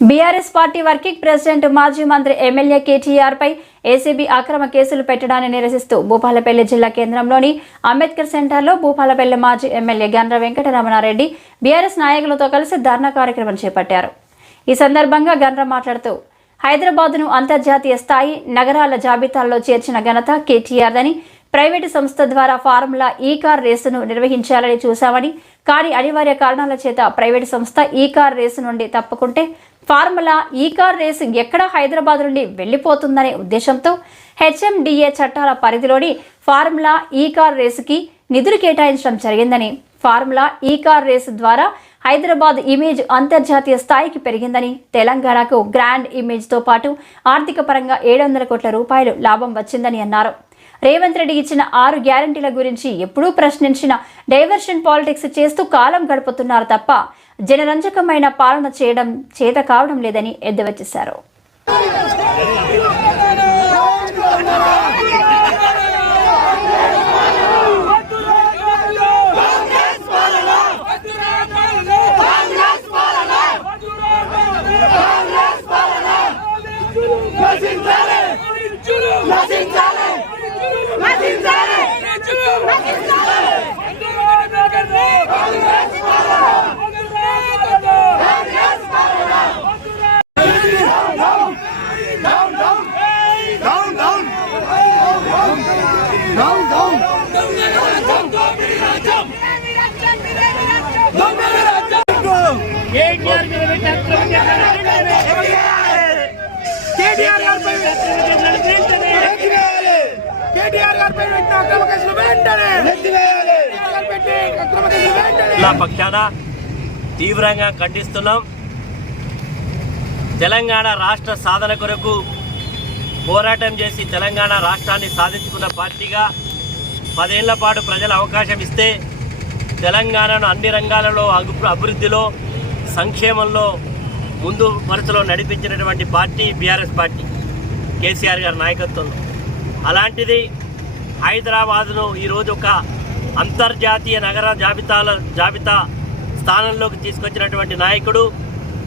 BRS party working president మాజీ మంత్రి MLA KTR పై ACB అక్రమ కేసులు పెట్టడాన్ని నిరసిస్తూ భూపాలపల్లి జిల్లా కేంద్రంలోని అంబేద్కర్ సెంటర్లో భూపాలపల్లి మాజీ ఎమ్మెల్యే గండ్ర వెంకటరమణారెడ్డి బీఆర్ఎస్ నాయకులతో కలిసి ధర్నా కార్యక్రమం చేపట్టారు. ఈ సందర్భంగా గండ్ర మాట్లాడుతూ హైదరాబాద్ను అంతర్జాతీయ స్థాయి నగరాల జాబితాల్లో చేర్చిన ఘనత కేటీఆర్దని ప్రైవేటు సంస్థ ద్వారా ఫార్ములా ఈ కార్ రేసును నిర్వహించాలని చూశామని కానీ అనివార్య కారణాల చేత ప్రైవేటు సంస్థ ఈ కార్ రేసు నుండి తప్పుకుంటే ఫార్ములా ఈ కార్ రేసు ఎక్కడ హైదరాబాద్ నుండి వెళ్ళిపోతుందనే ఉద్దేశంతో హెచ్ఎండిఏ చట్టాల పరిధిలోని ఫార్ములా ఈ కార్ రేసుకి నిధులు కేటాయించడం జరిగిందని ఫార్ములా ఈ కార్ రేసు ద్వారా హైదరాబాద్ ఇమేజ్ అంతర్జాతీయ స్థాయికి పెరిగిందని తెలంగాణకు గ్రాండ్ ఇమేజ్తో పాటు ఆర్థిక పరంగా ఏడు వందల కోట్ల రూపాయలు లాభం వచ్చిందని అన్నారు. రేవంత్ రెడ్డి ఇచ్చిన ఆరు గ్యారంటీల గురించి ఎప్పుడూ ప్రశ్నించిన డైవర్షన్ పాలిటిక్స్ చేస్తూ కాలం గడుపుతున్నారు తప్ప జనరంజకమైన పాలన చేయడం చేత కావడం లేదని ఎద్దవచ్చేశారు Nothing done Down. కేటీఆర్ గారిపై ఎత్తివేయాలి. కేటీఆర్ గారిపై పెట్టిన అక్రమ కేసులు వెంటనే! కేటీఆర్ గారు పెట్టి అక్రమ కేసులు వెంటనే! జిల్లా పక్షాన తీవ్రంగా ఖండిస్తున్నాం. తెలంగాణ రాష్ట్ర సాధన కొరకు పోరాటం చేసి తెలంగాణ రాష్ట్రాన్ని సాధించుకున్న పార్టీగా పదేళ్ళ పాటు ప్రజలు అవకాశం ఇస్తే తెలంగాణను అన్ని రంగాలలో అభివృద్ధిలో సంక్షేమంలో ముందు వరుసలో నడిపించినటువంటి పార్టీ బీఆర్ఎస్ పార్టీ కేసీఆర్ గారి నాయకత్వంలో. అలాంటిది హైదరాబాద్ను ఈరోజు ఒక అంతర్జాతీయ నగర జాబితాల జాబితా స్థానంలోకి తీసుకొచ్చినటువంటి నాయకుడు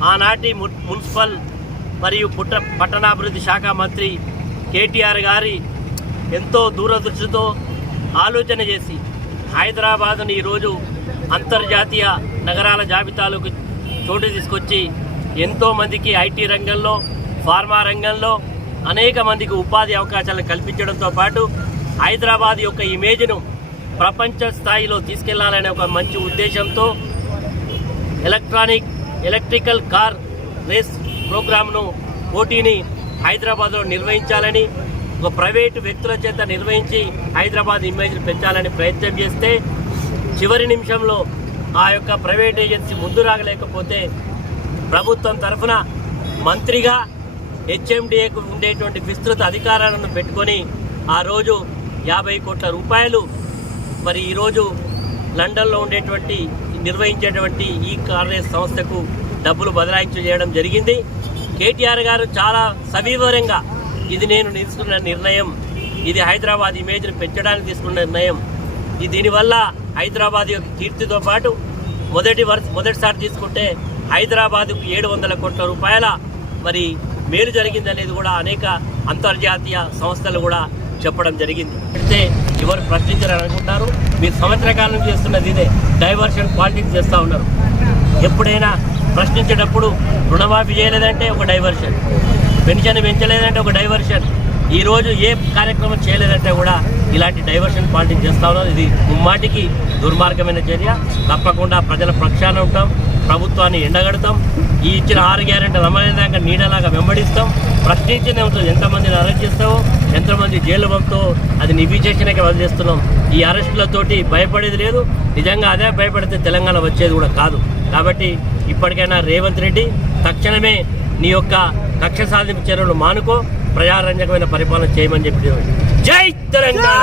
ఆనాటి ము- మున్సిపల్ మరియు పుట్ట పట్టణాభివృద్ధి శాఖ మంత్రి కేటీఆర్ గారి ఎంతో దూరదృష్టితో ఆలోచన చేసి హైదరాబాద్ను ఈరోజు అంతర్జాతీయ నగరాల జాబితాలోకి చోటు తీసుకొచ్చి ఎంతోమందికి ఐటీ రంగంలో ఫార్మా రంగంలో అనేక మందికి ఉపాధి అవకాశాలను కల్పించడంతో పాటు హైదరాబాద్ యొక్క ఇమేజ్ను ప్రపంచ స్థాయిలో తీసుకెళ్ళాలనే ఒక మంచి ఉద్దేశంతో ఎలక్ట్రానిక్ ఎలక్ట్రికల్ కార్ రేస్ ప్రోగ్రామ్ను పోటీని హైదరాబాద్లో నిర్వహించాలని ఒక ప్రైవేటు వ్యక్తుల చేత నిర్వహించి హైదరాబాద్ ఇమేజ్ను పెంచాలని ప్రయత్నం చేస్తే చివరి నిమిషంలో ఆ యొక్క ప్రైవేట్ ఏజెన్సీ ముందు రాగలేకపోతే ప్రభుత్వం తరఫున మంత్రిగా హెచ్ఎండిఏకు ఉండేటువంటి విస్తృత అధికారాలను పెట్టుకొని ఆ రోజు యాభై కోట్ల రూపాయలు మరి ఈరోజు లండన్లో ఉండేటువంటి నిర్వహించేటువంటి ఈ కార్నేస్ సంస్థకు డబ్బులు బదలాయించి చేయడం జరిగింది. కేటీఆర్ గారు చాలా సవివరంగా ఇది నేను తీసుకున్న నిర్ణయం ఇది హైదరాబాద్ ఇమేజ్ను పెంచడానికి తీసుకున్న నిర్ణయం. దీనివల్ల హైదరాబాద్ యొక్క కీర్తితో పాటు మొదటి వరుస మొదటిసారి తీసుకుంటే హైదరాబాద్కు ఏడు వందల కోట్ల రూపాయల మరి మేలు జరిగిందనేది కూడా అనేక అంతర్జాతీయ సంస్థలు కూడా చెప్పడం జరిగింది. అయితే ఎవరు ప్రశ్నించారనుకుంటారు మీరు సంవత్సర కాలం చేస్తున్నది ఇదే డైవర్షన్ పాలిటిక్స్ చేస్తూ ఉన్నారు. ఎప్పుడైనా ప్రశ్నించేటప్పుడు రుణమాఫీ చేయలేదంటే ఒక డైవర్షన్ పెన్షన్ పెంచలేదంటే ఒక డైవర్షన్ ఈరోజు ఏ కార్యక్రమం చేయలేదంటే కూడా ఇలాంటి డైవర్షన్ పాలిటిక్స్ చేస్తా ఉన్నారు. ఇది ముమ్మాటికి దుర్మార్గమైన చర్య. తప్పకుండా ప్రజల పక్షాన ఉంటాం. ప్రభుత్వాన్ని ఎండగడతాం. ఈ ఇచ్చిన ఆరు గ్యారెంటీలు అమలైనాక నీడలాగా వెంబడిస్తాం. ప్రశ్నించనే ఉంటుంది ఎంతమందిని అరెస్ట్ చేస్తావో ఎంతమంది జైలు పంపుతో అది నిభిచేసినాకే వదిలేస్తున్నాం. ఈ అరెస్టులతోటి భయపడేది లేదు. నిజంగా అదే భయపడితే తెలంగాణ వచ్చేది కూడా కాదు. కాబట్టి ఇప్పటికైనా రేవంత్ రెడ్డి తక్షణమే నీ యొక్క కక్ష సాధింపు చర్యలు మానుకో. ప్రజారంజకమైన పరిపాలన చేయమని చెప్పి జై తెలంగాణ!